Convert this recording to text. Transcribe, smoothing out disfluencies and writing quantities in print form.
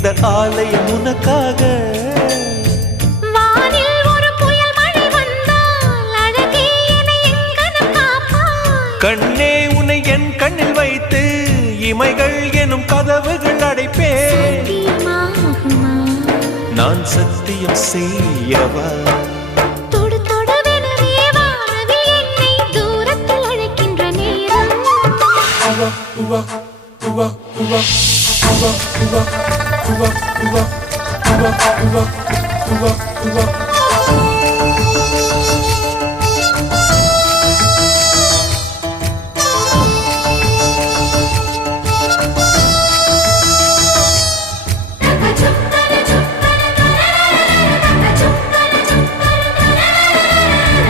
இந்த ஆலயம் உனக்காக. வானில் ஒரு புயல் மழை வந்தால் அழகே என்னை எங்கனம் காப்பாய். கண்ணே உன்னை என் கண்ணில் வைத்து இமைகள் எனும் கதவுகள் அடைப்பேன். சத்தியமாகுமா? நான் சத்தியம் செய்யவா? தொடு தொடுவெனவே வானவில் என்னை தூரத்தில் அழைக்கின்ற நேரம். உவா